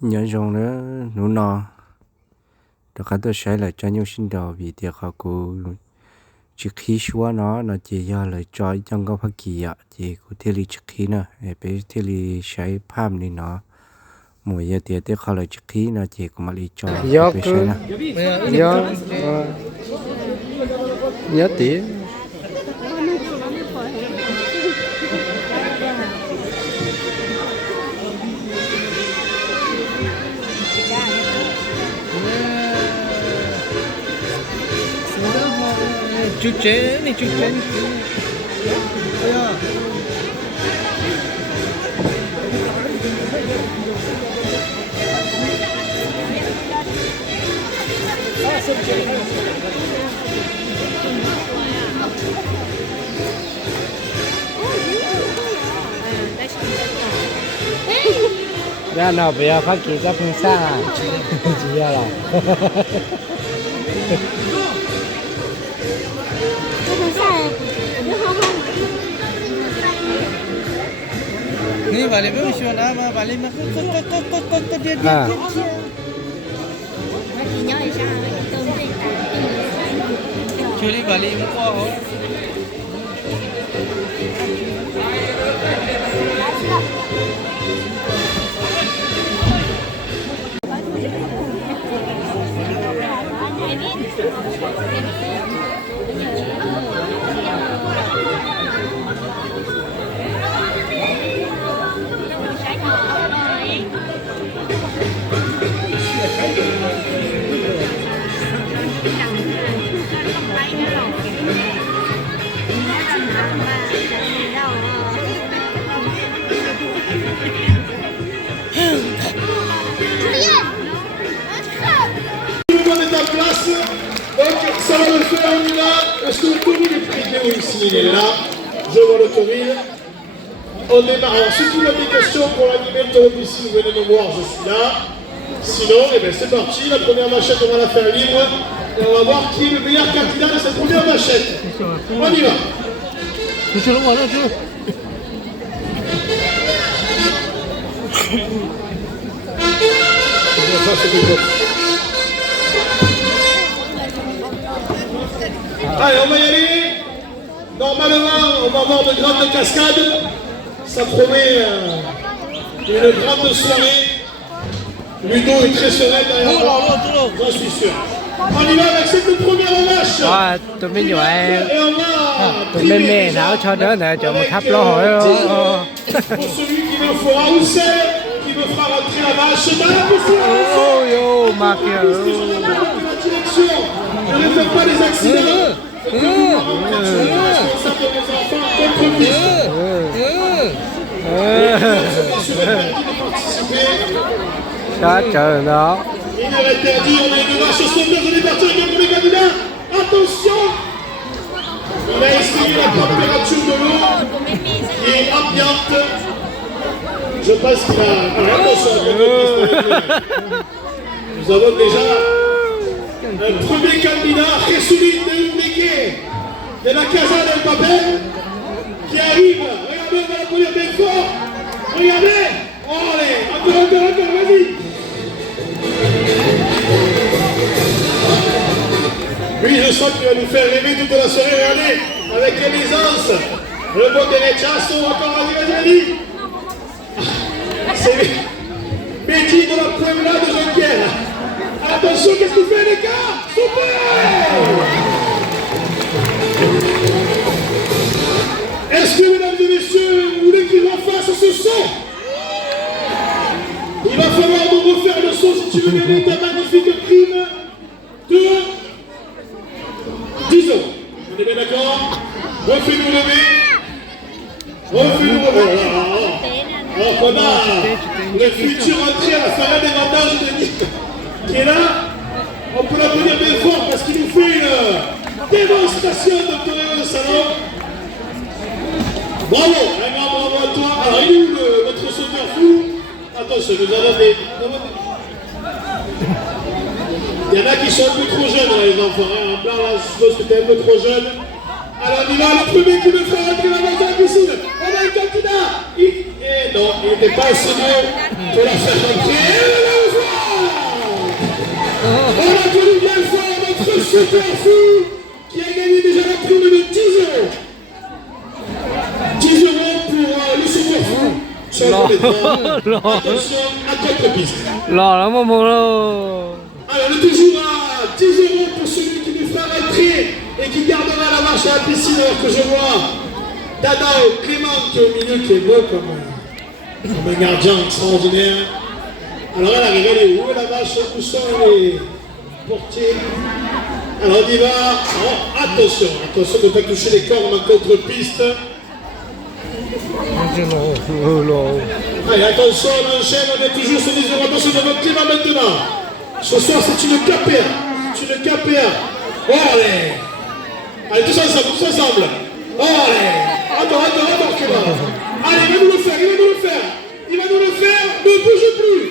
nhớ rằng nữa nụ nọ đó cả tôi sẽ là cho nhau sinh đầu vì tiệc họ cô chỉ khi xóa nó chỉ do là cho trong cái phát kỳ ạ chỉ có thể li chỉ khi nữa bé thể li sai phàm này nó mỗi giờ tiệc tiệc họ là chỉ khi nó chỉ có mà li cho bé sai nè nhớ tí chú chế này chú chế ra nào bây giờ phát kỳ ra phương xa à chỉ là ini balik pun siapa nama balik mah kok dia curi balik kok Donc ça va le faire, on y va. Est-ce que le Touril est pris ici? Il est là. Je vois le Touril. On démarre. Alors ceux qui ont des questions pour l'animer le Touril ici, vous venez me voir, je suis là. Sinon, eh bien, c'est parti. La première machette, on va la faire libre. Et on va voir qui est le meilleur candidat de cette première machette. On y va. Allez, on va y aller. Normalement, on va avoir de grandes cascades. Ça promet une grande soirée. Ludo est très serein derrière moi. J'en suis sûr. On y va avec cette première vache. tụi mình nhỏ em Et on va tụi mình mẹ nào cho đỡ này cho một tháp lô hỏi pour celui qui me fera ou celle qui me fera rentrer la vache dans la piscine. yo mà kìa La direction. Je ne fais pas des accidents. Je suis responsable de mes enfants contre sao trời đó Il est interdit, on a une vache sauveuse, on est parti avec le premier candidat. Attention. On a essayé la température de l'eau qui est ambiante. Je pense qu'il a... Alors, attention, nous avons déjà un premier candidat, Ressouli de Ndeke, de la Casa del Papel, qui arrive. Regardez, on va l'accueillir bien fort. Regardez. Oh, allez, encore, vas-y. Lui, je sens qu'il va nous faire rêver toute la soirée. Regardez, avec l'aisance, le bon derechazo, encore, vas-y. C'est Betty de la Puebla de Jean-Pierre. Attention, qu'est-ce que tu fais, les gars? Super! Est-ce que, mesdames et messieurs, vous voulez qu'il refasse ce saut? Il va falloir nous refaire le saut si tu veux gagner ta magnifique prime de 10 euros. On est bien d'accord? Refais-nous lever. Alors qu'on a le futur entier à la farine des vendanges de Nick qui est là. On peut l'applaudir bien fort parce qu'il nous fait une démonstration de toréo de salon. Bravo, un grand bravo à toi. Alors il est où notre sauteur fou? Attention, nous avons des... Il y en a qui sont un peu trop jeunes, là, les enfants. Hein. En blanc, là, je suppose que tu es un peu trop jeune. Alors, on y va, le premier qui me fait rentrer la main dans la piscine. On a un candidat. Non, il n'était pas assez bon pour la faire rentrer. ce Carrefour qui a gagné déjà la prime de 10 euros. 10 euros pour le Carrefour. Sur le départ. Attention à contre-piste. Là, là, maman, là. Alors, on est toujours à 10 euros pour celui qui nous fera rentrer et qui gardera la marche à la piscine alors que je vois Dadao Clément qui est au milieu, qui est beau comme un gardien extraordinaire. Alors elle arrive, elle est où la vache? Où sont les portiers? Alors on y va. Oh, attention, attention de ne pas toucher les cornes en contre-piste. Allez, attention, on enchaîne, on est toujours sur 10 euros. Attention de votre Clément maintenant. Ce soir c'est une KPA. C'est une KPA. Oh, allez. Allez, tous ensemble. Oh, allez. Attends, Clément. Allez, il va nous le faire. Ne bouge plus.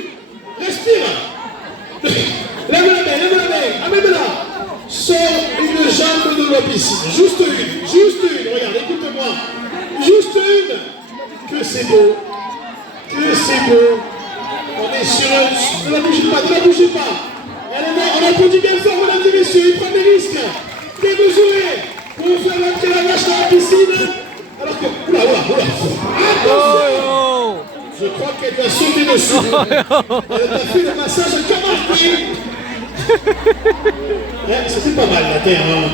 Respire. Lève la main. Amène-la. Sors une jambe de la piscine. Juste une. Regarde, écoute-moi. Juste une. Que c'est beau. On est sur un... Ne la bougez pas. On applaudit bien fort, mesdames et messieurs. Il prend des risques démesurés pour faire rentrer la vache dans la piscine. Alors que... Oula. Attention. Je crois qu'elle va sauter dessus. Elle a fait le massage Camargue. C'était pas mal la terre. Hein.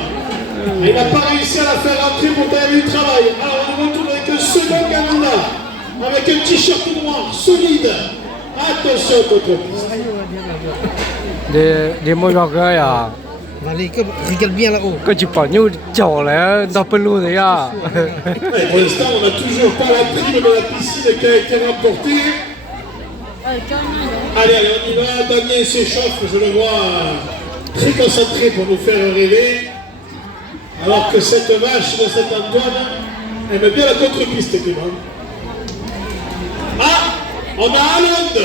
Il n'a pas réussi à la faire rentrer pour terminer le travail. Alors on retourne avec un second candidat. Avec un t-shirt noir, solide. Attention contre-piste. Des mots gars à. Allez, regarde bien là-haut. Quand tu parles, nous, ciao là, dans le loup déjà. Pour l'instant, on n'a toujours pas la prime de la piscine qui a été remportée. Allez, on y va. Damien s'échauffe, je le vois très concentré pour nous faire rêver. Alors que cette vache de cet Antoine aime bien la contre-piste, Clément. Ah, on a Haaland.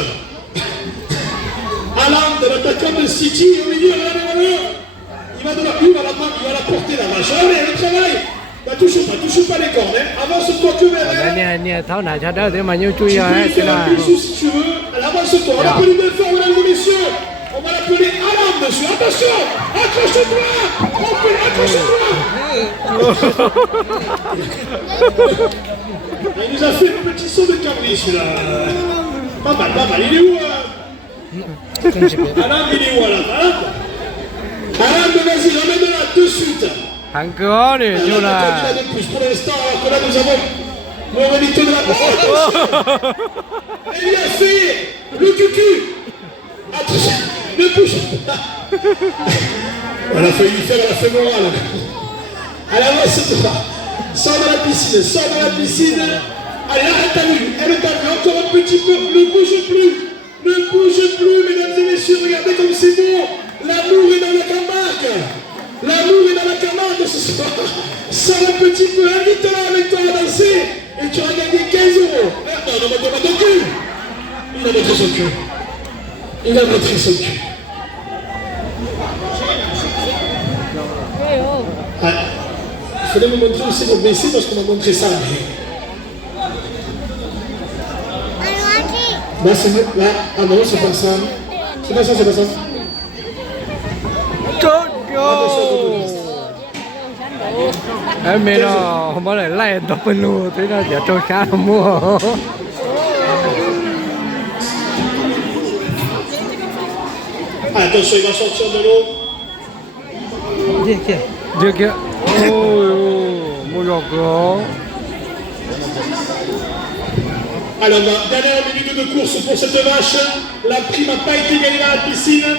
Haaland, l'attaquant de City, au milieu, allez. Il va la porter la vache. Allez, le travail. Touche pas les cornes. Hein. Avance-toi que même. Nè, tháo nè cho đỡ để mà nhiêu chui Tu rồi peux cái faire un là. bisou si tu veux. Allez, avance-toi. On l'appelle une belle fort, mesdames et messieurs. On va l'appeler Haaland, monsieur. Attention. Accroche-toi. Il nous a fait un petit saut de cabri, celui-là. Pas mal. Il est où Haaland, il est où Haaland, vas-y, remets-le de suite. Hàng cửa đi Il chú a là. de plus pour l'instant, alors que là nous avons le remito de la balle. Et il a fait le cucu. Attention, ne bouge pas. Elle a failli faire la fait morale. Allez, avance-toi. Sors de la piscine. Allez, arrête ta vue. Elle t'a vu encore un petit peu. Ne bouge plus, mesdames et messieurs. Regardez comme c'est beau. L'amour est dans la Camargue ce soir. Sors un petit peu, invite-la avec toi à danser et tu auras gagné 15 euros. Non, montre ton cul. Il a montré son cul. Il fallait me montrer aussi mon baisser parce qu'on m'a montré ça. Là, c'est là. Ah non, c'est pas ça. C'est pas ça. Em nó không có lại lại đọc bên lùa thế là giờ trôi cá không mua. Attention, il va sortir de l'eau. Chưa kìa. Ôi mua giọt cửa. Alors, dernière minute de course pour cette vache. La prime n'a pas été gagnée dans la piscine,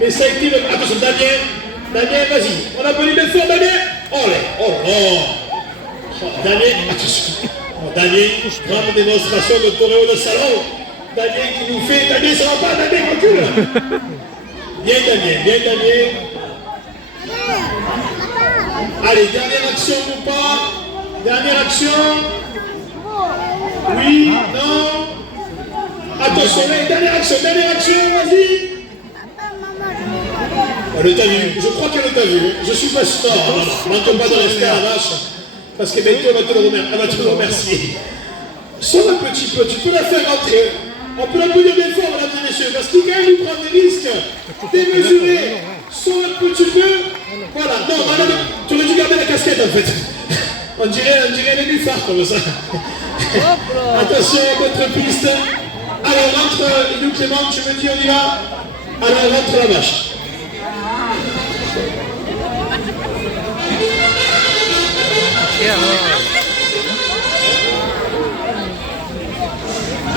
mais ça a été le... Attention, Damien, vas-y. On a appelé fort, Damien. Oh là. Damien, attention. Damien, grande démonstration de toréo de salon. Damien qui nous fait... Damien, ça va pas, Damien, recule. Bien, Damien. Allez, dernière action ou pas? Dernière action. Oui, non. Attention, dernière action, vas-y. Elle t'a vu, je crois qu'elle t'a vu. Je suis pas sûr. Non, manque pas de rester à la vache. Parce que bientôt elle va te le remercier. Sors un petit peu, tu peux la faire rentrer. On peut l'applaudir bien fort, mesdames et messieurs, parce qu'il quand même il prend des risques démesurés. Sors un petit peu. Voilà, non, tu aurais dû garder la casquette en fait. On dirait un nénuphar comme ça. Attention, contre piste. Alors, rentre, Ilou Clément, tu me dis, on y va. Alors, rentre la vache.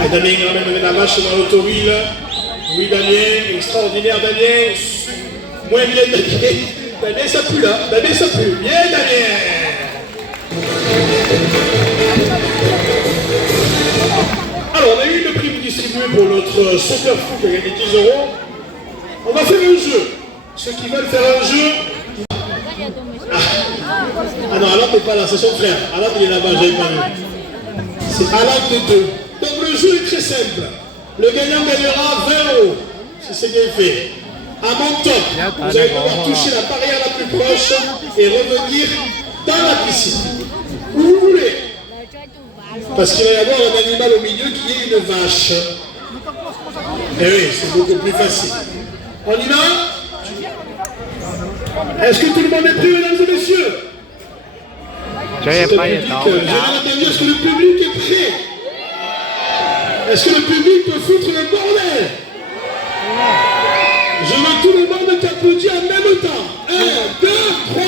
Et Damien ramène la vache dans l'autorille. Oui, Damien, extraordinaire Damien. Moins bien Damien. Damien, ça pue là. Damien, ça pue. Bien, Damien. Alors, on a eu une prime distribuée pour notre soccer fou qui a gagné 10 €. On va faire un jeu. Ceux qui veulent faire un jeu. Ah non, Alain n'est pas là, c'est son frère. Alain, il est là-bas, j'avais pas vu. C'est Alain de 2. Donc le jeu est très simple. Le gagnant gagnera 20 €. Si c'est bien fait. À mon top, vous allez pouvoir toucher la barrière la plus proche et revenir dans la piscine. Où vous voulez. Parce qu'il va y avoir un animal au milieu qui est une vache. Eh oui, c'est beaucoup plus facile. On y va? Est-ce que tout le monde est prêt, mesdames et messieurs? J'ai entendu, est-ce que le public est prêt? Est-ce que le public peut foutre le bordel? Je veux tout le monde t'applaudir en même temps. 1, 2, 3.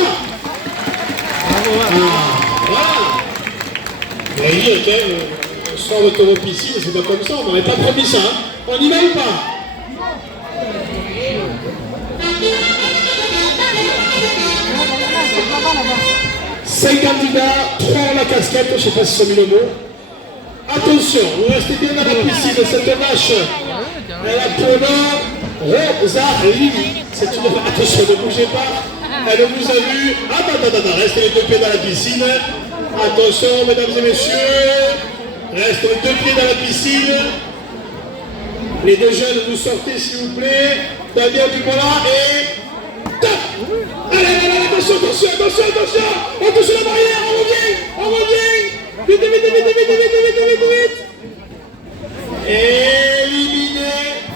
Voilà. Et dire quand même, on sort le taureau piscine, c'est pas comme ça, on n'aurait pas promis ça. Hein. On y va ou pas? Cinq candidats, 3 ont la casquette, je ne sais pas si c'est mis le mot. Attention, vous restez bien dans la piscine, cette vache, elle a pour nom Rosalie. C'est une... Attention, ne bougez pas, elle vous a vu. Attends, restez les 2 pieds dans la piscine. Attention, mesdames et messieurs, restez les 2 pieds dans la piscine. Les 2 jeunes, vous sortez s'il vous plaît. Damien Dumoulin et... Top. Allez, attention. On touche la barrière, on revient. Vite. Éliminé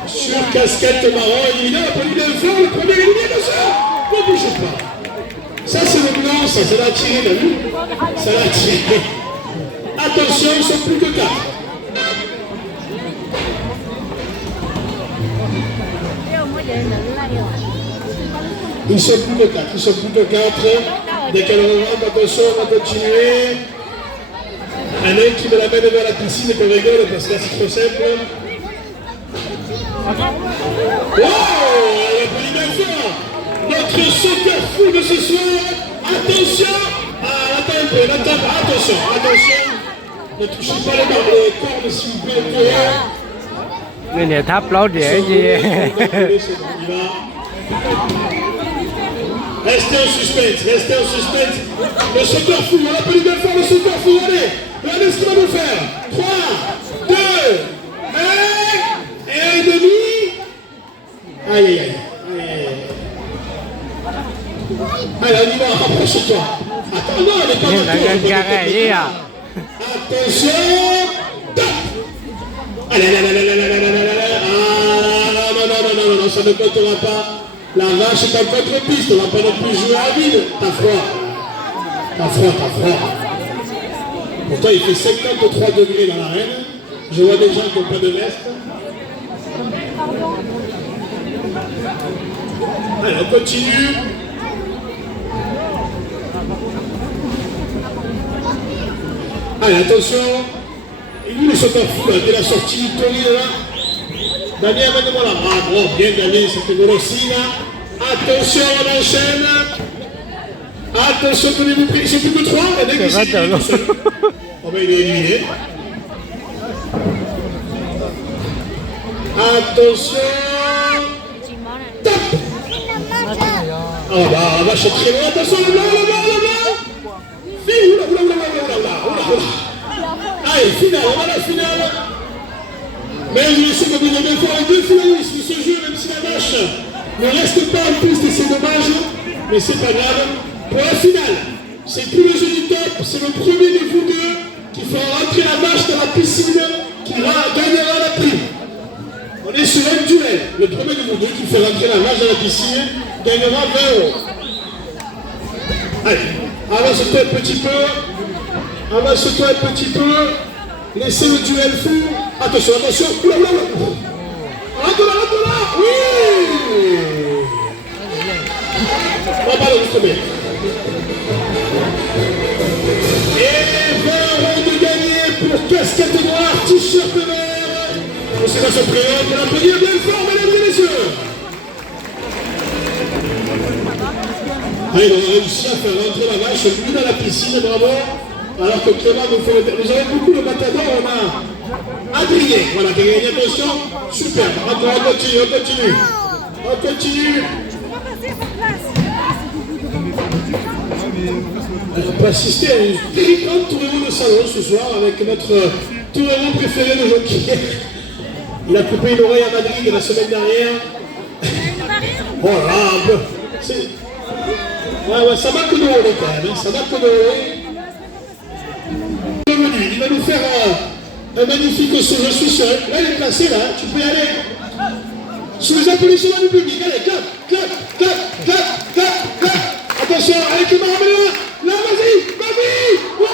sur casquette marron, éliminé, on a pas eu d'info, le premier éliminé, attention. Ne bougez pas. Ça c'est le blanc, ça l'a tiré, t'as vu? Ça l'a tiré. Attention, ils sont plus que 4. Ils sont plus que 4. Dès qu'elle rentre, attention, on va continuer. Un œil qui me l'amène vers la piscine et qu'on rigole parce que là c'est trop simple. Wow, elle a pris bien fort. Notre soccer fou de ce soir. Attention. Attends un peu. Attention. Ne touchez pas les cornes s'il vous plaît. Người nhà tháp lót dễ gì. Restez en suspense. Le soccer fou, on appelle bien fort le soccer fou, allez. Regardez ce qu'il va nous faire. 3, 2, 1, et demi. Aïe. Allez, on y va, rapproche-toi. Attends, non, elle est pas Attention. Top. Allez. Non, ça ne comptera pas. La vache est en contre-piste, on ne va pas non plus jouer à vide. T'as froid. Pourtant, il fait 53 degrés dans l'arène. Je vois des gens qui n'ont pas de veste. Allez, on continue. Allez, attention. Et nous, les soccer fous, dès la sortie du Tori, là. Damien, amène-moi là. Ah bon, bien Damien, c'était Golossina. Attention, on enchaîne. Attention, tenez-vous pris. C'est plus que 3. Il y en a qui s'est éliminé tout seul. Oh ben il est éliminé. Attention. Top. Oh bah, on va chercher très loin. Attention, le blanc. Oula. Allez, finale, on va à la finale. Mais je sais que vous avez fait les 2 finalistes de ce jeu, même si la vache ne reste pas en piste et c'est dommage, mais c'est pas grave. Pour la finale, c'est plus le jeu du top, c'est le premier de vous 2 qui fera rentrer la vache dans la piscine, qui gagnera la prime. On est sur un duel. Le premier de vous 2 qui fait rentrer la vache dans la piscine gagnera 20 €. Allez, avance-toi un petit peu. Avance-toi un petit peu. Laissez le duel fou. Attention, attention. Oula, oula, oula. Rentre là, rentre là. Oui. On va parler juste bien. Et 20 ronds de gagné pour casquette noire, t-shirt vert. On s'est pas surpris, on peut l'applaudir bien fort, mesdames et messieurs. Allez, on a réussi à faire rentrer la vache lui dans la piscine, bravo. Alors que Clément nous fait le... Nous avons beaucoup de matadors, on a Adrien, voilà, qui a gagné, attention, superbe. Encore, on continue, on continue. On continue. On peut assister à une très grande tournée de salon ce soir avec notre tournée préféré de Jonquière. Il a coupé une oreille à Madrid la semaine dernière. Voilà, un peu. Ouais, ça va que de rouler quand même, hein. Ça va que de rouler. Il va nous faire un magnifique saut, je suis sûr. Là, il est placé, là, tu peux y aller. Sous les applaudissements du public, allez, clap, clap, clap, clap, clap, clap. Attention, allez, tu m'as ramené là. Là, vas-y, vas-y. Wow.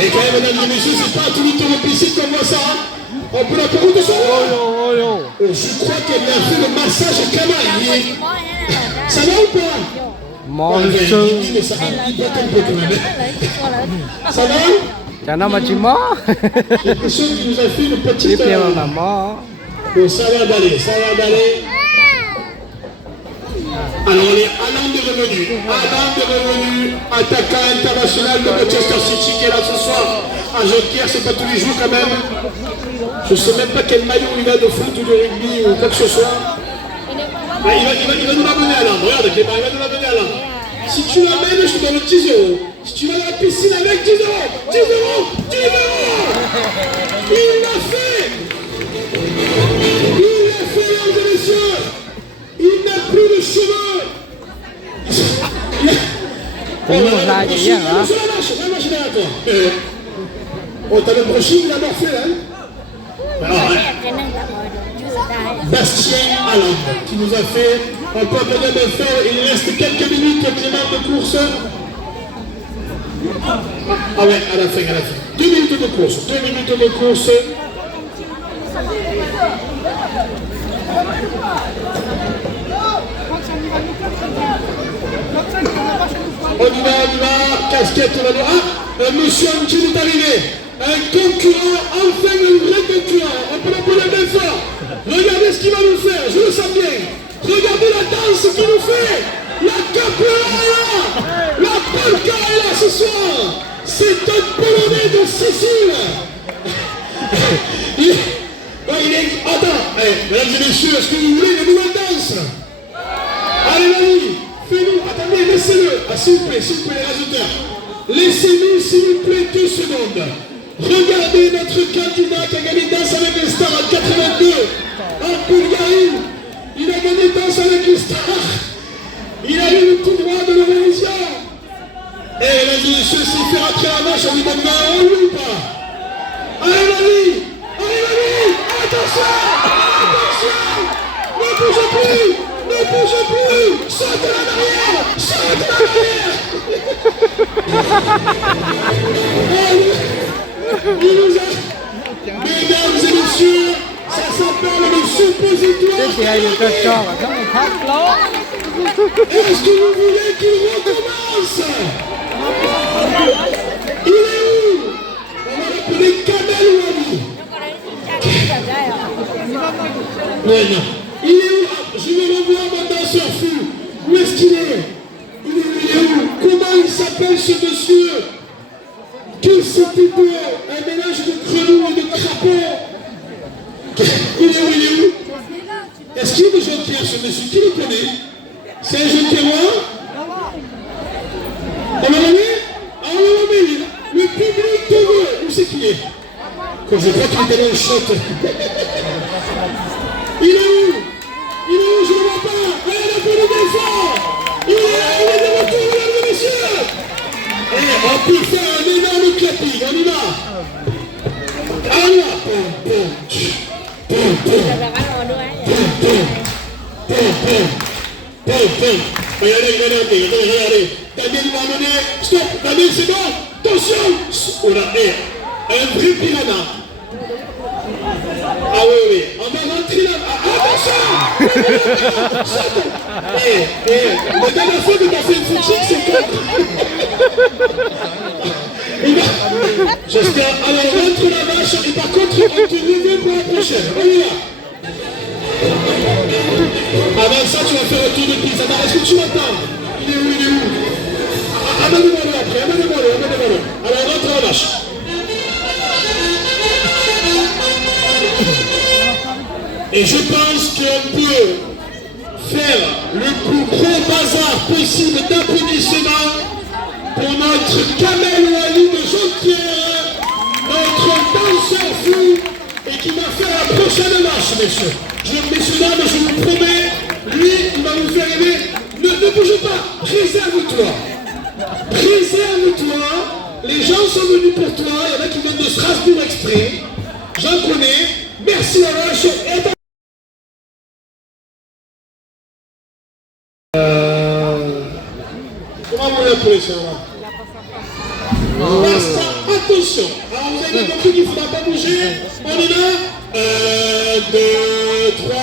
Et quand même, mesdames et messieurs, c'est pas tout le tour de piscine comme moi ça, hein. On peut la faire de son. Je crois qu'elle a fait le massage cavalier. Ça va ou pas? Mange. Mais ça va, il boite un peu quand même. Ça va? Chả nó mà chỉ mó. J'ai l'impression qu'il nous a fait une petite... Tiếp theo là mó. Bon, ça va d'aller, ça va d'aller. Alors, on est Alain de revenu. Alain de revenu, attaquant international de Manchester City qui est là ce soir. À Jonquière, c'est pas tous les jours quand même. Je sais même pas quel maillot il a de foot ou de rugby ou quoi que ce soit. Ah, il va nous l'amener Alain. Regarde, Clément, il va nous l'amener Alain. Si tu l'amènes, je te donne 10 euros. Si tu vas dans la piscine avec 10 euros, 10 euros, 10 euros. Il l'a fait. Il l'a fait, mesdames et messieurs. Il n'a plus de cheveux. Cũng như là gì vậy hả? Oh, t'as le brushing, il a morflé, hein? Alors, Bastien Alain, qui nous a fait un peu de faire. Il reste quelques minutes, Clément, de course. Ah ouais, à la fin, à la fin. 2 minutes de course, 2 minutes de course. On y va, casquette là. Ah, monsieur Anki est arrivé. Un concurrent, enfin un vrai concurrent. On peut l'appeler bien fort. Regardez ce qu'il va nous faire, je le sens bien. Regardez la danse qu'il nous fait. La capoeira, la polka est là ce soir. C'est un Polonais de Sicile. Attends, mesdames et messieurs, est-ce que vous voulez une nouvelle danse? Allez, vas-y, fais-nous, attendez, laissez-le. Ah, s'il vous plaît, les résultats. Laissez-nous, s'il vous plaît, 2 secondes. Regardez notre candidat qui a gagné Danse avec les stars en 82 en Bulgarie. Il a gagné Danse avec les stars. Il a eu le tout droit de l'Eurovision. Et mesdames et messieurs, s'il fait rentrer la vache, on lui donne 20 euros ou pas? Allez, vas-y. Allez, vas-y. Attention. Attention. Ne bougez plus. Ne bougez plus. Saute en arrière. Saute en arrière. Il nous a... Mesdames et messieurs, ça s'appelle le suppositoire. Cái gì vậy cho là nó phát lố. Est-ce que vous voulez qu'il recommence? Il est où? On va l'appeler Kamel ou Ami? Non. Il est où? Je vais revoir mon danseur fou. Où est-ce qu'il est? Il est où? Comment il s'appelle ce monsieur? Que c'était beau, un mélange de grenouilles et de crapauds. Il est où? Est-ce qu'il est de Jonquière, ce monsieur? Qui le connaît? C'est un Jonquierois? On l'a nommé? Ah, on l'a nommé. Le public te veut. Où c'est qu'il est? Quand je crois qu'il est allé au shot. Il est où? Je ne le vois pas. Allez, la police est fort. Il est de retour, mesdames et messieurs. Et on peut faire un énorme clapping, on y va. Ah là, va l'emmener. Regardez. Daniel va mener. Stop. Daniel, c'est bon. Attention. Oh là, un vrai piranha. Ah oui. On va rentrer là. Attention. La dernière fois que tu as fait une footcheck, c'est quoi? J'espère. Alors, rentre la vache. Et par contre, on te revient pour la prochaine. On y va. Avant ça, tu vas faire un tour de piste. Attends, est-ce que tu m'entends? Il est où? Amène-moi-le après, amène-moi-le. Alors, rentre la vache. Et je pense qu'on peut faire le plus gros bazar possible d'applaudissements pour notre Kamel Ouali de Jonquière, notre danseur fou, et qui va faire la prochaine marche, messieurs. Messieurs, dames, je vous promets, lui, il va vous faire aimer. Ne bougez pas, préserve-toi. Préserve-toi. Les gens sont venus pour toi. Il y en a qui viennent de Strasbourg exprès. J'en connais. Merci la vache. Comment vous l'appelez ça là? Basta, attention. Alors vous avez bien compris qu'il ne faudra pas bouger. On y va. 1, 2, 3.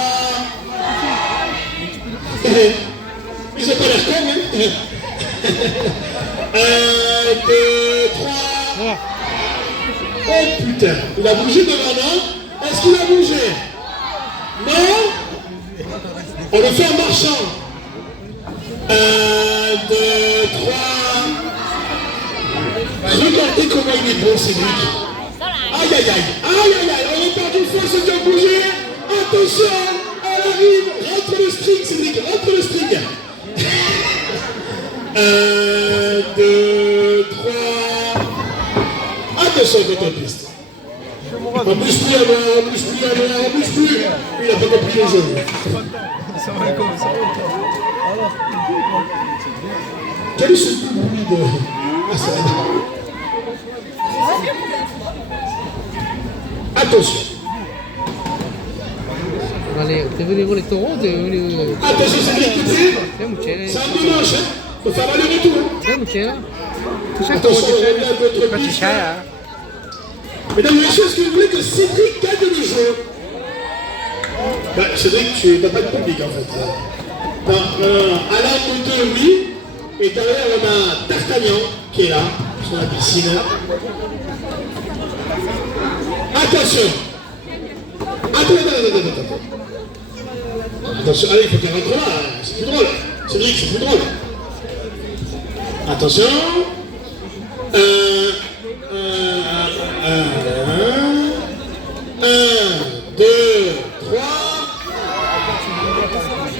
Ils n'ont pas l'air con, hein? 1, 2, 3. Oh putain, il a bougé devant, non? Est-ce qu'il a bougé? Non? On le fait en marchant. 1, 2, 3. Regardez comment il est beau, Cédric. Aïe, aïe, aïe. On repart une fois ceux qui ont bougé. Attention, elle arrive. Rentre le string, Cédric. Rentre le string. 1, 2, 3. Attention, contre la piste. On bouge plus alors, on bouge plus. Il n'a pas compris le jeu. Quel est ce bruit de... Attention. Attention, c'est bien écouté. C'est un dimanche, hein. Faut faire aller-retour. Attention, il y a d'autres pistes. Mesdames et messieurs, est-ce que vous voulez que Cédric gagne le jeu? Cédric, tu n'as pas de public en fait. Alain Mouteux, oui. Et derrière, on a D'Artagnan qui est là, sur la piscine. Attention. Attends. Attention, allez, il faut qu'elle rentre là. C'est plus drôle. Cédric, c'est plus drôle. Attention. 1, 2, 3.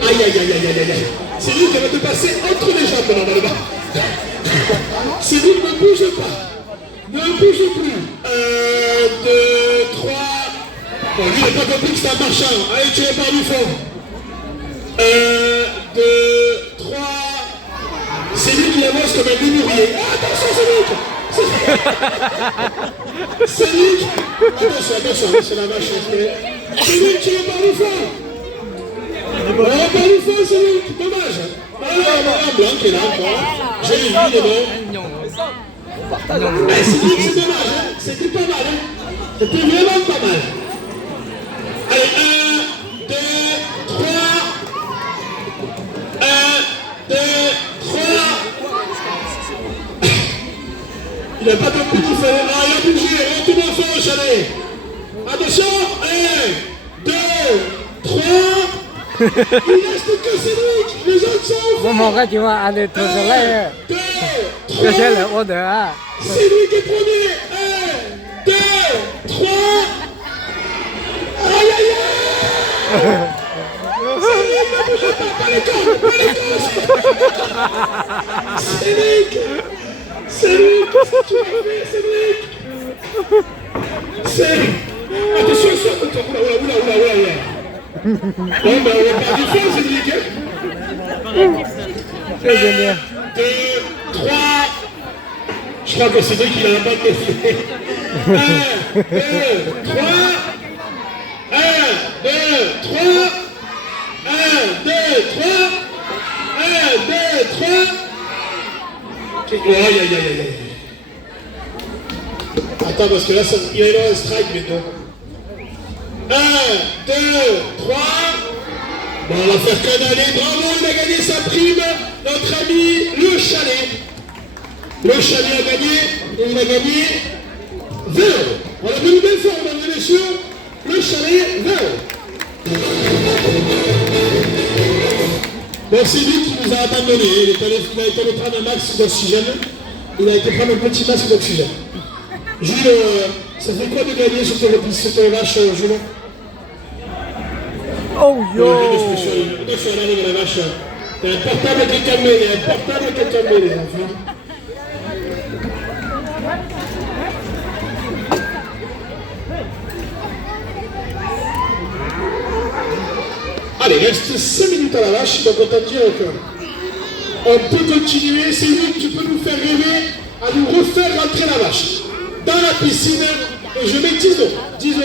Aïe. Cédric, elle va te passer entre les jambes là-bas. Cédric, ne bouge pas. Ne bouge plus. 1, 2, 3. Bon, lui, il n'a pas compris que c'est un marchand. Allez, tu es par du fond. 1, 2, 3. Cédric, il avance comme un lémurier. Attention, Cédric. Cédric. Attention, c'est la vache. Cédric, tu es par du fond. On va par du fond, Cédric. Dommage. Alors, on a un blanc qui est là encore. J'ai une vie de bon. Cédric, c'est dommage. Hein. C'était pas mal. Hein. C'était vraiment pas mal. Allez, 1, 2, 3. 1, 2, 3. Il n'a pas compris qu'il fallait. Ah, il a bougé. Retourne au fond, chalet. Attention. 1, 2, 3. Il reste que Cédric. Les autres sont. 我冇个地方按的都是来， 2, 这些 3. 人我的啊。 Cédric est premier. 1, 2, 3. Aïe, aïe, aïe. Cédric, ne bougez pas les corps. Cédric, qu'est-ce que tu as fait, Cédric? Attention, sors. Oula. Bon, ben, on va pas du fond, Cédric. 1, 2, 3. Je crois que Cédric, il a la balle de fait. 1, 2, 3. 1, 2, 3. 1, 2, 3. 1, 2, 3. Aïe, aïe, aïe, aïe, aïe. Attends, parce que là, il va y avoir un strike maintenant. 1, 2, 3. Bon, on va faire qu'un aller. Bravo, il a gagné sa prime. Notre ami Le Chalet. Le Chalet a gagné. Et il a gagné 20 €. On a donné une belle forme, mesdames et messieurs. Le Chalet, 20 €. Bon, c'est lui qui nous a abandonnés. Il a été prendre un max d'oxygène. Il a été prendre un petit masque d'oxygène. Jules, ça fait quoi de gagner sur tes vaches, Jules? Oh yo! Attention, elle arrive la vache. Il y a un portable qui est calmé, les enfants. Allez, il reste 5 minutes à la vache, donc autant dire qu'on peut continuer. C'est lui qui peut nous faire rêver à nous refaire rentrer la vache dans la piscine. Et je mets 10 €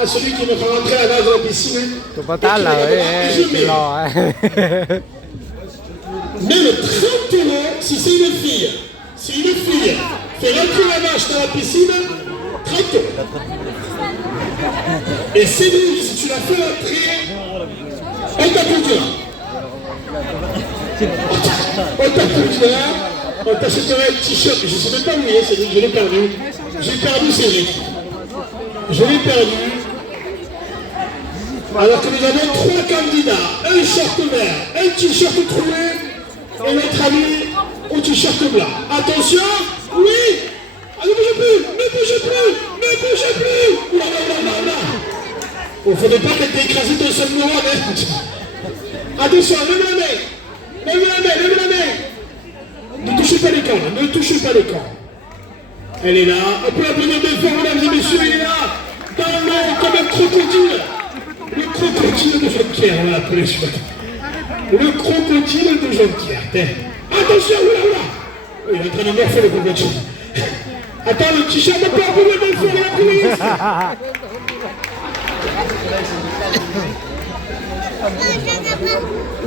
à celui qui me fera rentrer la vache dans la piscine. Tu peux pas là, Même 30 € si c'est une fille. Si une fille fait rentrer la vache dans la piscine, 30 €. Et c'est lui, si tu la fais rentrer, on t'applaudira. On t'applaudira. On t'achètera un t-shirt. Je ne sais même pas où il est, Cédric, je l'ai perdu. J'ai perdu Cédric. Je l'ai perdu. Alors que nous avons 3 candidats. Un short vert, un t-shirt troué et notre ami au t-shirt blanc. Attention, oui. Ah, ne bougez plus, ne bougez plus, ne bougez plus. Là, là, là, là, là. Il ne faudrait pas qu'elle t'ait écrasé ton seul neurone. Attention, lève la main. Lève la main, lève la main. Ne touchez pas les corps, ne touchez pas les corps. Elle est là. On peut l'applaudir bien fort, mesdames et messieurs, elle est là. Dans l'eau, comme un crocodile. Le crocodile de Jonquière, on l'a appelé ce matin. Le crocodile de Jonquière. Attention, oula, oula. Il est en train de morfler le crocodile. Attends, le t-shirt ne peut pas appeler bien fort, la police.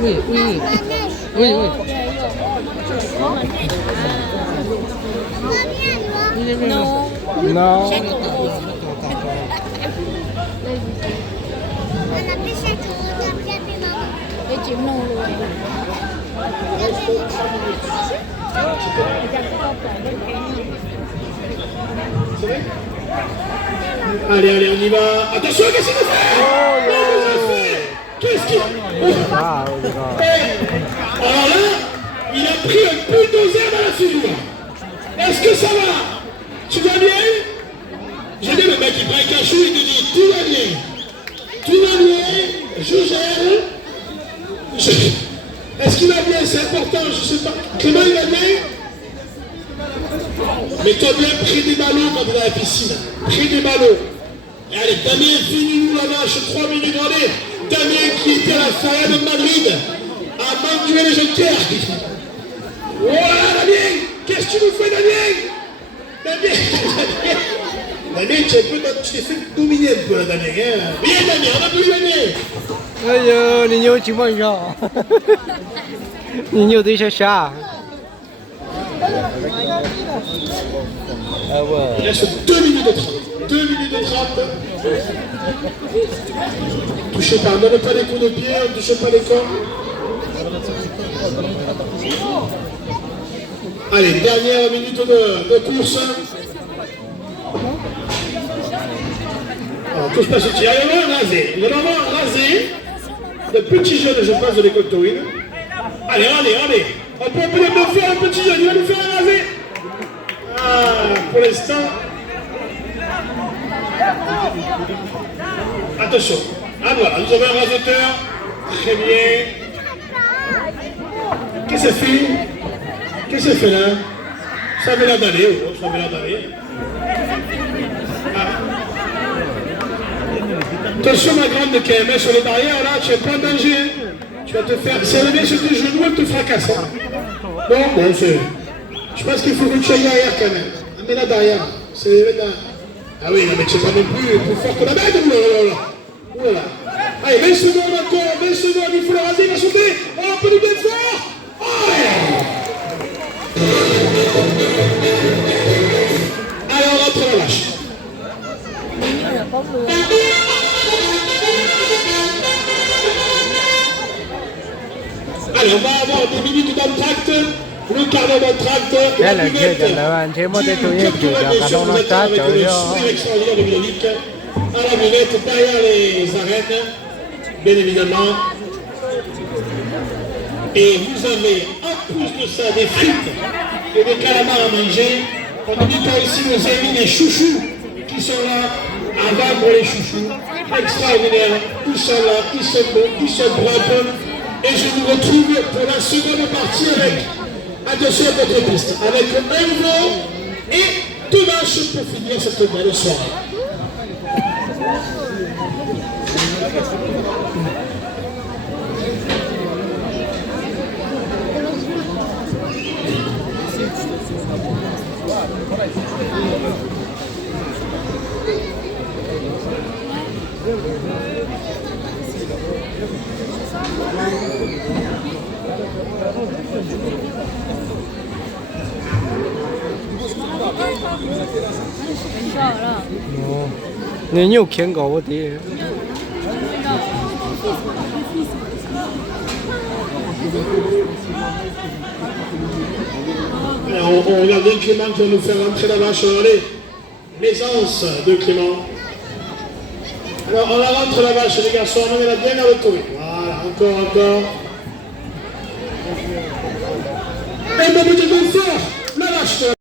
Oui, oui, oui, oui. Non. Non. Allez, allez, on y va. Attention, qu'est-ce qu'il a fait? Qu'est-ce qu'il a fait? Alors là, il a pris un bulldozer dans la figure. Est-ce que ça va? Tu vas bien? J'ai dit, le mec, il prend un cachot, il te dit, tout va bien. Tout va bien, je gère. Est-ce qu'il va bien? C'est important, je sais pas. Clément, il va bien? Mets-toi bien près des ballots quand tu es dans la piscine. Près des ballots. Et allez, Damien, finis-nous la vache, 3 minutes. Allez, Damien qui était à la Farade de Madrid, à Manuel et Jonquière. Oh là là, Damien, qu'est-ce que tu nous fais, Damien? Damien, tu t'es fait dominer un peu, là, Damien. Viens, Damien, on a plus Damien. Aïe, Nino, tu manges. Nino, déjà chat. Ah ouais. Il reste 2 minutes de 30. 2 minutes de 30. Touchez pas, donne pas les coups de pied, ne touchez pas les corps. Allez, dernière minute de course. Alors, touche pas ce tir. Il va y avoir un rasé. Il va y avoir un rasé de petits jeunes, je pense, de l'école taurine. Allez, allez, allez. On peut appeler de faire un petit jeune. Il va nous faire un rasé. Ah, pour l'instant. Attention. Ah voilà, nous avons un rasoteur. Très bien. Qu'est-ce que ça fait? Qu'est-ce que ça fait là? Ça avait l'air d'aller, oh, ça avait l'air d'aller. Ah. Attention ma grande de KMS sur les barrières là, tu es pas en danger. Hein. Tu vas te faire. Si elle vient sur tes genoux, elle te fracasse. Hein. Non, bon, c'est. Je pense qu'il faut que tu ailles derrière quand même. Mets-la derrière. C'est là. Ah oui, non, mais tu n'es pas non plus fort que la bête. Oulala. Allez, 20 secondes encore, 20 secondes, il faut le raser, il va sauter. Oh, un peu de bien fort. Oh, Allez, on va avoir des minutes d'entracte, le quart d'heure d'entracte, et Cái la là kia buvette. chẳng là anh chế mất cái tuổi Bien em chịu sûr, cho bien cả sûr, đông vous nó êtes sát avec trời le cho. sourire extraordinaire de Ludovic à la buvette derrière les arènes, bien évidemment. Et vous avez en plus de ça des frites et des calamars à manger. On n'oublie pas aussi nos amis les chouchous qui sont là à vendre les chouchous. Extraordinaire. Ils sont là, ils sont beaux, ils sont propres. Et je vous retrouve pour la seconde partie avec, attention à votre piste, avec un veau et deux vaches pour finir cette belle soirée. Nhiều nhiều kiến gỗ thì Alors, on regarde bien Clément qui va nous faire rentrer la vache dans les anses de Clément. Alors, on la rentre la vache, les garçons, amenez-la bien à retourner. Voilà, encore. Et bon, vous êtes fort, la vache.